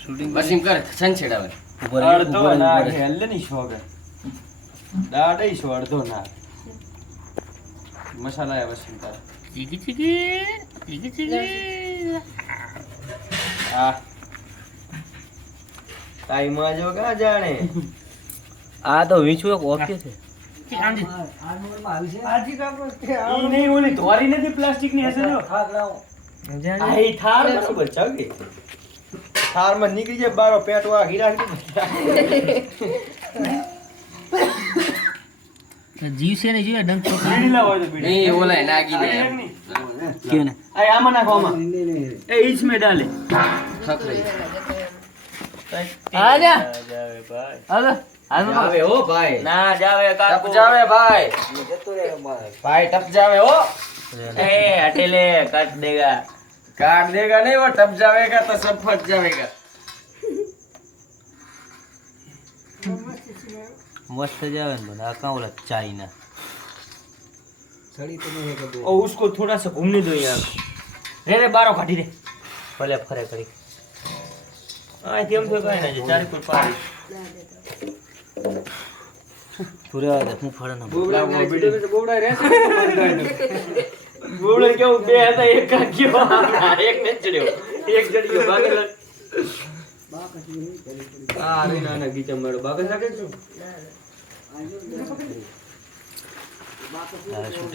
shooting બસ એમ કર sunset આવે અડધો ના હેલ ની શોગ દાડે શો અડધો ના મસાલા આવે વસંતા ચીકી ચીકી ચીકી ચીકી આ ટાઈમ આજો કા જાણે આ તો વીછું એક ઓકે છે આંધી ઈ નહીં ઓલી ધોરી નથી પ્લાસ્ટિક ની હશે જો આ ઈ થાર બરોબર ચાગે થાર માં નીકળી જાય બારો પેટવા હીરા જીવ છે ને જીવ ડંક ચોખા બીડીલા હોય તો બીડી નહીં ઓલા નાગીને કે ને આ આમાં નાખો આમાં એ ઈચ મે ડાલે ખખરી આ જા જાવે ભાઈ હાલો હાલો જાવે હો ભાઈ ના જાવે ટપ કાકુ જાવે ભાઈ ભાઈ ટપ જાવે હો એ હટેલે કાટ દેગા काट देगा नहीं वो टप जाएगा तो सब फट जाएगा मस्त जावे ने बना का वाला चाइना और उसको थोड़ा सा घूमने दो यार रे बारो काटी दे भले फरे करी आ तेम तो काई ना चार कोई पारी पूरे आ હું ફરે ના बोबड़ा क्यों बे હતા એક કાક્યો એક ને ચડ્યો એક ચડ્યો ભાગેલ આ રે ના ના ગીચમ મારો ભાગેલ લાગે છું